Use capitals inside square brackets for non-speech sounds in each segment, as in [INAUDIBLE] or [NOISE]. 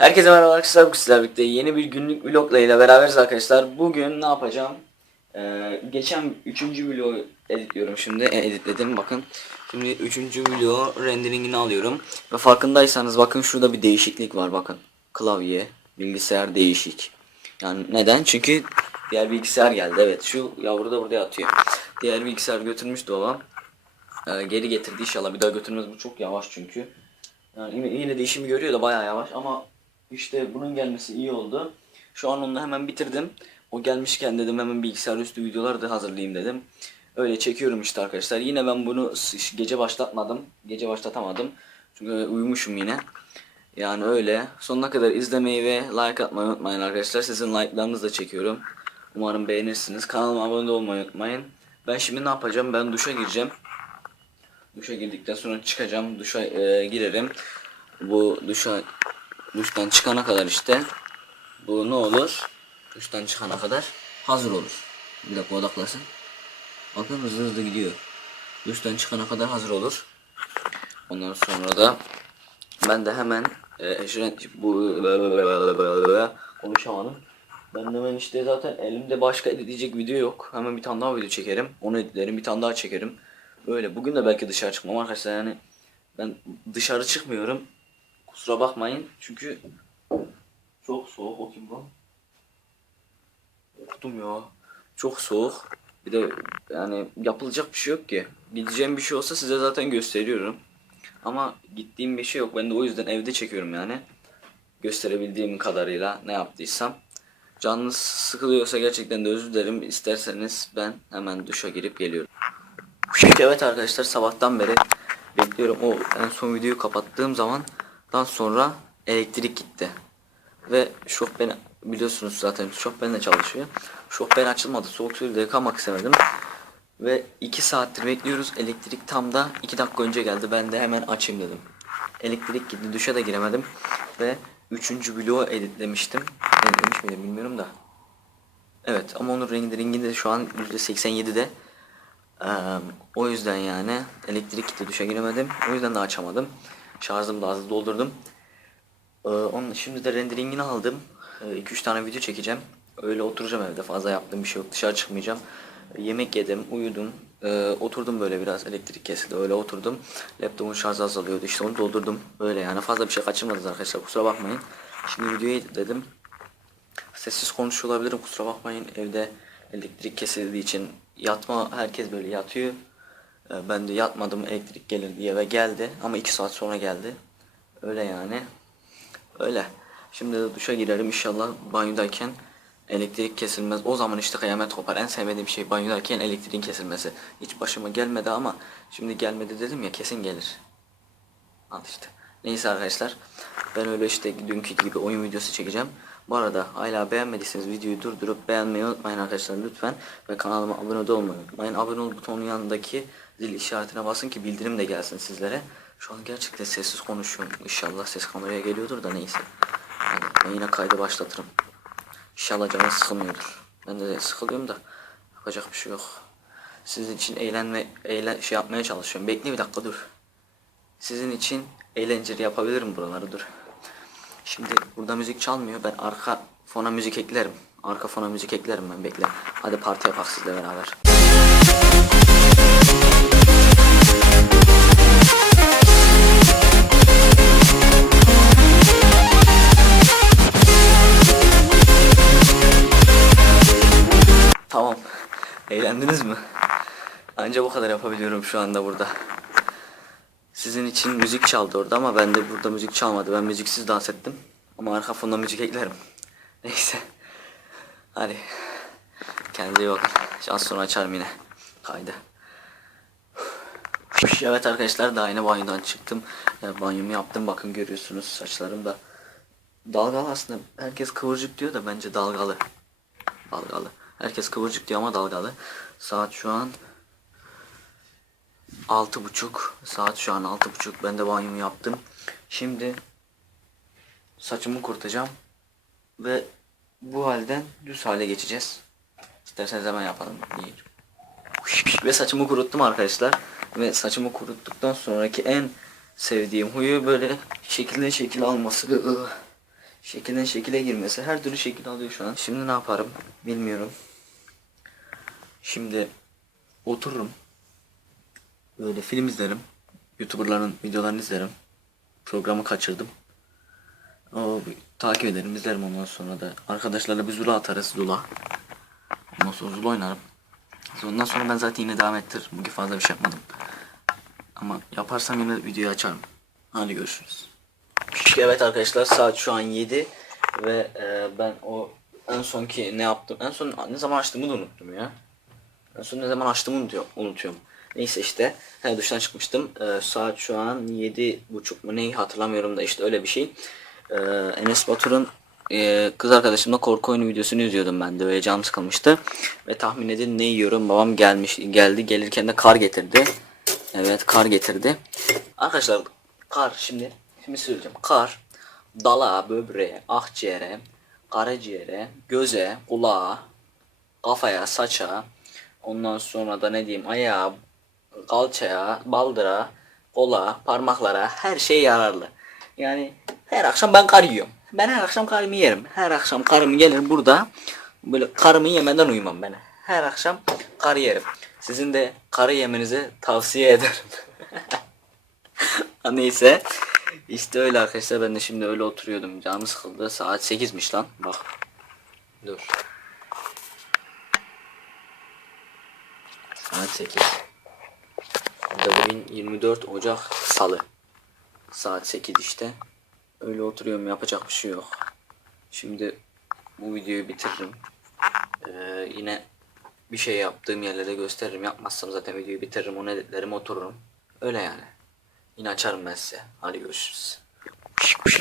Herkese merhaba arkadaşlar bu sizlerle birlikte yeni bir günlük vlogla ile beraberiz arkadaşlar. Bugün ne yapacağım? Ee, geçen 3. vlogu editliyorum şimdi E, editledim bakın. Şimdi 3. vlog renderingini alıyorum. Ve farkındaysanız bakın şurada bir değişiklik var bakın. Klavye, bilgisayar değişik. Yani neden? Çünkü diğer bilgisayar geldi evet şu yavru da burada yatıyor. Diğer bilgisayar götürmüştü babam. Ee, geri getirdi inşallah bir daha götürmez bu çok yavaş çünkü. Yani yine, yine de işimi görüyor da bayağı yavaş ama işte bunun gelmesi iyi oldu. Şu an onu hemen bitirdim. O gelmişken dedim hemen bilgisayar üstü videolar da hazırlayayım dedim. Öyle çekiyorum işte arkadaşlar. Yine ben bunu gece başlatmadım. Gece başlatamadım. Çünkü uyumuşum yine. Yani öyle. Sonuna kadar izlemeyi ve like atmayı unutmayın arkadaşlar. Sizin like'larınızı da çekiyorum. Umarım beğenirsiniz. Kanalıma abone olmayı unutmayın. Ben şimdi ne yapacağım? Ben duşa gireceğim. Duşa girdikten sonra çıkacağım. Duşa e, girerim. Bu duşa duştan çıkana kadar işte bu ne olur? Duştan çıkana kadar hazır olur. Bir dakika odaklasın. Bakın hızlı hızlı gidiyor. Duştan çıkana kadar hazır olur. Ondan sonra da ben de hemen e, bu konuşamadım. Ben de hemen işte zaten elimde başka editleyecek video yok. Hemen bir tane daha video çekerim. Onu editlerim, bir tane daha çekerim. Böyle bugün de belki dışarı çıkmam arkadaşlar yani ben dışarı çıkmıyorum. Kusura bakmayın çünkü çok soğuk o kim? Korktum ya. Çok soğuk. Bir de yani yapılacak bir şey yok ki. Gideceğim bir şey olsa size zaten gösteriyorum. Ama gittiğim bir şey yok. Ben de o yüzden evde çekiyorum yani. Gösterebildiğim kadarıyla ne yaptıysam. Canınız sıkılıyorsa gerçekten de özür dilerim. İsterseniz ben hemen duşa girip geliyorum. Evet arkadaşlar sabahtan beri bekliyorum. O en son videoyu kapattığım zaman dan sonra elektrik gitti. Ve şofben biliyorsunuz zaten şofben de çalışıyor. Şofben açılmadı. Soğuk suyla yıkamak istemedim. Ve 2 saattir bekliyoruz. Elektrik tam da 2 dakika önce geldi. Ben de hemen açayım dedim. Elektrik gitti. Duşa da giremedim. Ve 3. vlogu editlemiştim. Editlemiş miydim bilmiyorum da. Evet ama onun rengi, rengi de şu an %87'de. Eee, o yüzden yani elektrik gitti duşa giremedim. O yüzden de açamadım. Şarjımı da az doldurdum. Ee, onun şimdi de renderingini aldım. 2-3 tane video çekeceğim. Öyle oturacağım evde. Fazla yaptığım bir şey yok. Dışarı çıkmayacağım. Ee, yemek yedim, uyudum. Ee, oturdum böyle biraz elektrik kesildi. Öyle oturdum. Laptopun şarjı azalıyordu. İşte onu doldurdum. Böyle yani fazla bir şey kaçırmadınız arkadaşlar. Kusura bakmayın. Şimdi videoyu dedim. Sessiz konuşuyor olabilirim. Kusura bakmayın. Evde elektrik kesildiği için yatma herkes böyle yatıyor. Ee, Ben de yatmadım elektrik gelir diye ve geldi. Ama 2 saat sonra geldi. Öyle yani. Öyle. Şimdi de duşa girerim inşallah banyodayken elektrik kesilmez. O zaman işte kıyamet kopar. En sevmediğim şey banyodayken elektriğin kesilmesi. Hiç başıma gelmedi ama şimdi gelmedi dedim ya kesin gelir. Al işte. Neyse arkadaşlar. Ben öyle işte dünkü gibi oyun videosu çekeceğim. Bu arada hala beğenmediyseniz videoyu durdurup beğenmeyi unutmayın arkadaşlar lütfen. Ve kanalıma abone de olmayı unutmayın. Abone ol butonunun yanındaki zil işaretine basın ki bildirim de gelsin sizlere. Şu an gerçekten sessiz konuşuyorum. İnşallah ses kameraya geliyordur da neyse. Ben yine kaydı başlatırım. İnşallah canı sıkılmıyordur. Ben de sıkılıyorum da yapacak bir şey yok. Sizin için eğlenme, eğlen şey yapmaya çalışıyorum. Bekle bir dakika dur. Sizin için eğlenceli yapabilirim buraları dur. Şimdi burada müzik çalmıyor. Ben arka fona müzik eklerim. Arka fona müzik eklerim ben bekle. Hadi parti yapak sizle beraber. Tamam. Eğlendiniz mi? Anca bu kadar yapabiliyorum şu anda burada. Sizin için müzik çaldı orada ama ben de burada müzik çalmadı. Ben müziksiz dans ettim. Ama arka fonda müzik eklerim. [LAUGHS] Neyse. Hadi. Kendinize iyi bakın. Az sonra açarım yine. Kaydı. [SIGHS] Evet arkadaşlar daha yine banyodan çıktım. Ya, banyomu yaptım bakın görüyorsunuz saçlarım da dalgalı aslında. Herkes kıvırcık diyor da bence dalgalı. Dalgalı. Herkes kıvırcık diyor ama dalgalı. Saat şu an altı buçuk. Saat şu an altı buçuk. Ben de banyomu yaptım. Şimdi saçımı kurutacağım. Ve bu halden düz hale geçeceğiz. İsterseniz hemen yapalım. Ve saçımı kuruttum arkadaşlar. Ve saçımı kuruttuktan sonraki en sevdiğim huyu böyle şekilde şekil alması. Şekilden şekile girmesi her türlü şekil alıyor şu an. Şimdi ne yaparım bilmiyorum. Şimdi otururum. Böyle film izlerim. Youtuberların videolarını izlerim. Programı kaçırdım. O takip ederim izlerim ondan sonra da arkadaşlarla bir zula atarız zula. Ondan sonra zula oynarım. Ondan sonra ben zaten yine devam ettir. Bugün fazla bir şey yapmadım. Ama yaparsam yine videoyu açarım. Hadi görüşürüz. Evet arkadaşlar saat şu an 7 ve e, ben o en sonki ne yaptım? En son ne zaman açtığımı da unuttum ya. En son ne zaman açtığımı unutuyor, unutuyorum. Neyse işte he, duştan çıkmıştım. E, saat şu an 7.30 mu neyi hatırlamıyorum da işte öyle bir şey. E, Enes Batur'un e, kız arkadaşımla korku oyunu videosunu izliyordum ben de böyle canım sıkılmıştı. Ve tahmin edin ne yiyorum babam gelmiş geldi gelirken de kar getirdi. Evet kar getirdi. Arkadaşlar kar şimdi şimdi söyleyeceğim. Kar dala, böbreğe, akciğere, karaciğere, göze, kulağa, kafaya, saça, ondan sonra da ne diyeyim ayağa, kalçaya, baldıra, kola, parmaklara her şey yararlı. Yani her akşam ben kar yiyorum. Ben her akşam karımı yerim. Her akşam karım gelir burada. Böyle karımı yemeden uyumam ben. Her akşam kar yerim. Sizin de karı yemenizi tavsiye ederim. [LAUGHS] Neyse. İşte öyle arkadaşlar ben de şimdi öyle oturuyordum. Canım sıkıldı. Saat 8'miş lan. Bak. Dur. Saat 8. Burada bugün 24 Ocak Salı. Saat 8 işte. Öyle oturuyorum yapacak bir şey yok. Şimdi bu videoyu bitiririm. Ee, yine bir şey yaptığım yerlere gösteririm. Yapmazsam zaten videoyu bitiririm. O editlerim otururum. Öyle yani. Yine açarım ben size. Hadi görüşürüz.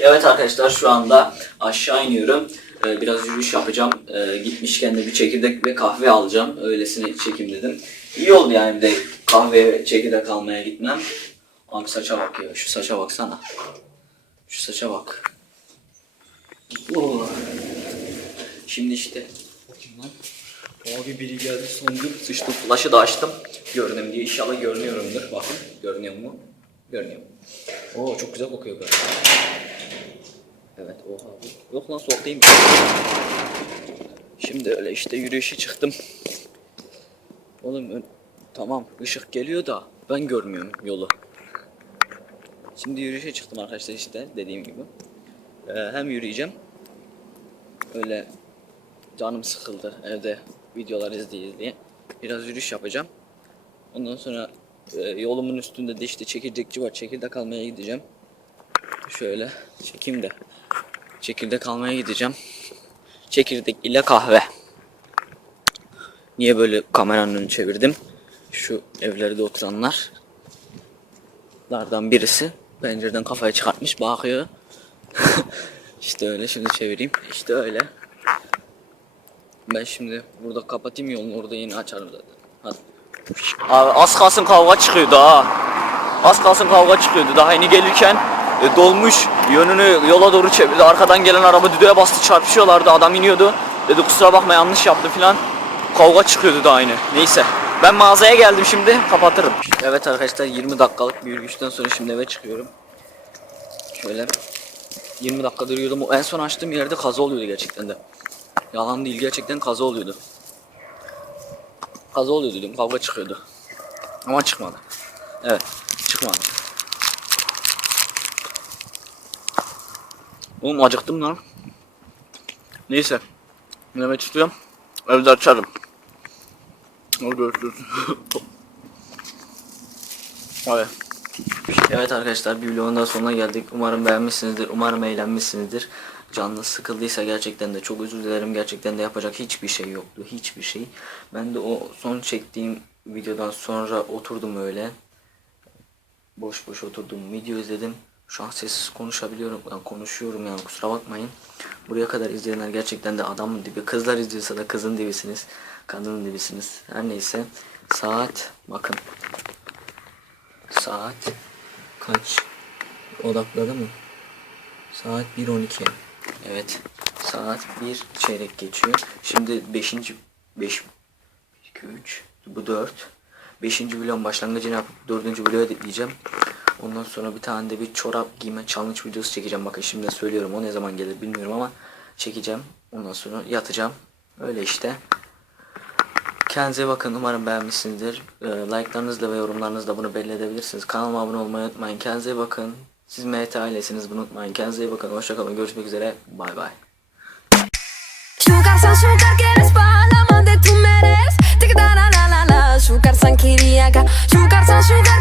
Evet arkadaşlar şu anda aşağı iniyorum. Ee, biraz yürüyüş yapacağım. Ee, gitmişken de bir çekirdek ve kahve alacağım. Öylesine çekim dedim. İyi oldu yani bir de kahve ve çekirdek almaya gitmem. Abi saça bak ya. Şu saça baksana. Şu saça bak. Oo. Şimdi işte. Abi biri geldi sandım. Sıçtım. Flash'ı da açtım. Görünüm diye. İnşallah görünüyorumdur. Bakın. Görünüyor mu? Görünüyor. Oo çok güzel kokuyor böyle. Evet oha. Yok lan değilmiş. Şimdi öyle işte yürüyüşe çıktım. Oğlum tamam ışık geliyor da ben görmüyorum yolu. Şimdi yürüyüşe çıktım arkadaşlar işte dediğim gibi. Ee, hem yürüyeceğim. Öyle canım sıkıldı evde videolar izleye izleye. Biraz yürüyüş yapacağım. Ondan sonra e, yolumun üstünde de işte çekirdekçi var. Çekirdek almaya gideceğim. Şöyle çekeyim de. Çekirdek almaya gideceğim. Çekirdek ile kahve. Niye böyle kameranın önünü çevirdim? Şu evlerde oturanlar. Lardan birisi pencereden kafayı çıkartmış bakıyor. [LAUGHS] işte öyle şimdi çevireyim. İşte öyle. Ben şimdi burada kapatayım yolunu orada yine açarım zaten. Hadi. Abi az kalsın kavga çıkıyordu ha. Az kalsın kavga çıkıyordu. Daha yeni gelirken e, dolmuş yönünü yola doğru çevirdi. Arkadan gelen araba düdüğe bastı çarpışıyorlardı. Adam iniyordu. Dedi kusura bakma yanlış yaptı filan. Kavga çıkıyordu da aynı. Neyse. Ben mağazaya geldim şimdi kapatırım. Evet arkadaşlar 20 dakikalık bir yürüyüşten sonra şimdi eve çıkıyorum. Şöyle 20 dakikadır yürüdüm. En son açtığım yerde kaza oluyordu gerçekten de. Yalan değil gerçekten kaza oluyordu. Kaza oluyordu dedim kavga çıkıyordu. Ama çıkmadı. Evet çıkmadı. Oğlum acıktım lan. Neyse. Yemek istiyorum. Evde açarım. Hadi görüşürüz. [LAUGHS] Hadi. Evet arkadaşlar bir vlogun daha sonuna geldik. Umarım beğenmişsinizdir. Umarım eğlenmişsinizdir. Canınız sıkıldıysa gerçekten de çok özür dilerim. Gerçekten de yapacak hiçbir şey yoktu. Hiçbir şey. Ben de o son çektiğim videodan sonra oturdum öyle. Boş boş oturdum. Video izledim. Şu an sessiz konuşabiliyorum. Yani konuşuyorum yani kusura bakmayın. Buraya kadar izleyenler gerçekten de adamın dibi. Kızlar izliyorsa da kızın dibisiniz. Kadının dibisiniz. Her neyse. Saat bakın. Saat kaç? Odakladı mı? Saat 1.12. Evet. Saat 1 çeyrek geçiyor. Şimdi 5. 5 2 3 bu 4. 5. vlogun başlangıcını yapıp 4. vlogu editleyeceğim. Ondan sonra bir tane de bir çorap giyme challenge videosu çekeceğim. Bakın şimdi de söylüyorum o ne zaman gelir bilmiyorum ama çekeceğim. Ondan sonra yatacağım. Öyle işte. Kendinize bakın. Umarım beğenmişsinizdir. Ee, like'larınızla ve yorumlarınızla bunu belli edebilirsiniz. Kanalıma abone olmayı unutmayın. Kendinize bakın. Siz MT ailesiniz bunu unutmayın. Kendinize iyi bakın. Hoşçakalın. Görüşmek üzere. Bay bay. Sugarsan sugar que eres palama de meres Tic da la la la la Sugarsan kiriaka Sugarsan sugar